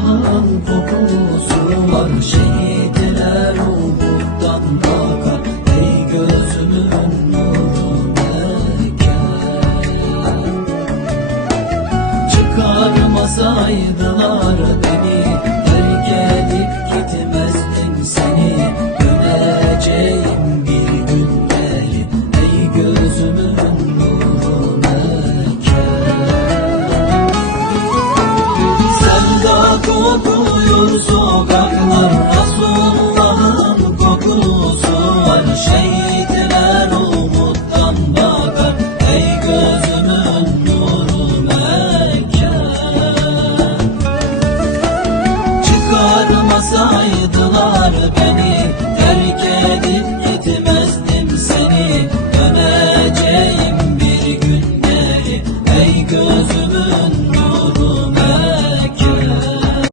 Resulullah'ın kokusu var. Şehitler umuttan bakar. Ey gözümün nuru mekan Çıkarmasaydılar Şehitler umuttan bakar. Ey gözümün nuru Mekke Çıkarmasaydılar beni Terk edip gitmezdim seni. Döneceğim bir günleri Ey gözümün